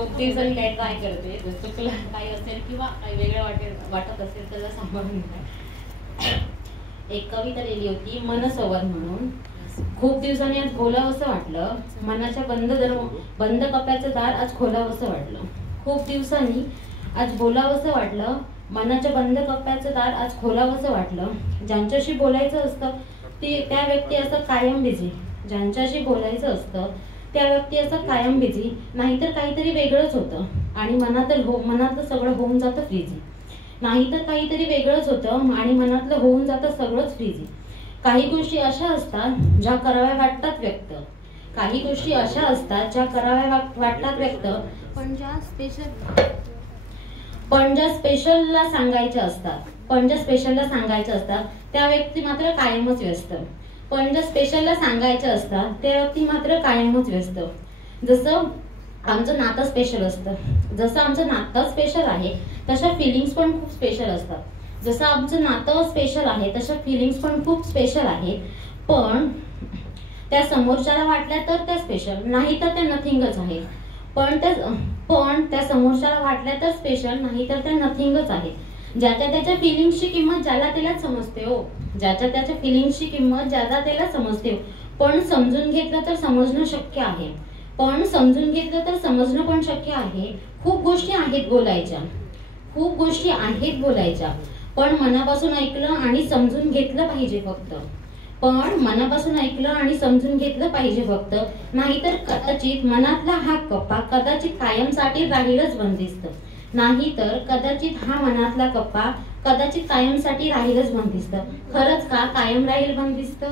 खूप दिवसांनी काही ट्राय करते, जर चुकलं काही असेल किंवा काही वेगळं वाटत असेल तर सांभाळून घ्या. एक कविता लिहिली होती मनसंवाद म्हणून. खूप दिवसांनी आज बोलावंसं वाटलं, मनाच्या बंद कप्प्याचं दार आज खोलावंसं वाटलं. खूप दिवसांनी आज बोलावंसं वाटलं, मनाच्या बंद कप्प्याचं दार आज खोलावंसं वाटलं. ज्यांच्याशी बोलायचं असतं त्या व्यक्ती असं कायम बिझी. ज्यांच्याशी बोलायचं असतं त्या व्यक्ती असं कायम बिझी. नाहीतर काहीतरी वेगळंच होतं आणि मनातलं सगळं होऊन जातं फ्रीजी. नाहीतर काहीतरी वेगळंच होतं आणि मनातलं होऊन जातं सगळंच फ्रीजी. काही गोष्टी अशा असतात ज्या कराव्या वाटतात व्यक्त. काही गोष्टी अशा असतात ज्या कराव्या वाटतात व्यक्त, पण ज्या स्पेशलला सांगायच्या असतात त्या व्यक्ती मात्र कायमच व्यस्त. पण ज्या स्पेशलला सांगायच्या असतात त्या व्यक्ती मात्र कायमच व्यस्त. जसं आमचं नातं स्पेशल असतं, जसं आमचं नातं स्पेशल आहे तशा फिलिंग्स पण खूप स्पेशल असतात. जसं आमचं नातं स्पेशल आहे तशा फिलिंग्स पण खूप स्पेशल आहेत. पण त्या समोरच्याला वाटल्या तर त्या स्पेशल, नाही तर त्या नथिंगच आहेत. पण त्या समोरच्याला वाटल्या तर स्पेशल, नाही तर त्या नथिंगच आहेत. ज्याच्या त्याच्या फिलिंग्सची किंमत ज्याला त्यालाच समजते हो. ज्याच्या त्याच्या फिलिंग्सची किंमत ज्याला त्याला समजते. पण समजून घेतलं तर समजणं शक्य आहे. खूप गोष्टी आहेत बोलायच्या. पण मनापासून ऐकलं आणि समजून घेतलं पाहिजे फक्त. नाहीतर कदाचित मनातला हा कप्पा कदाचित कायमसाठी राहीलच बंदिस्त. खरंच का कायम राहील बंदिस्त?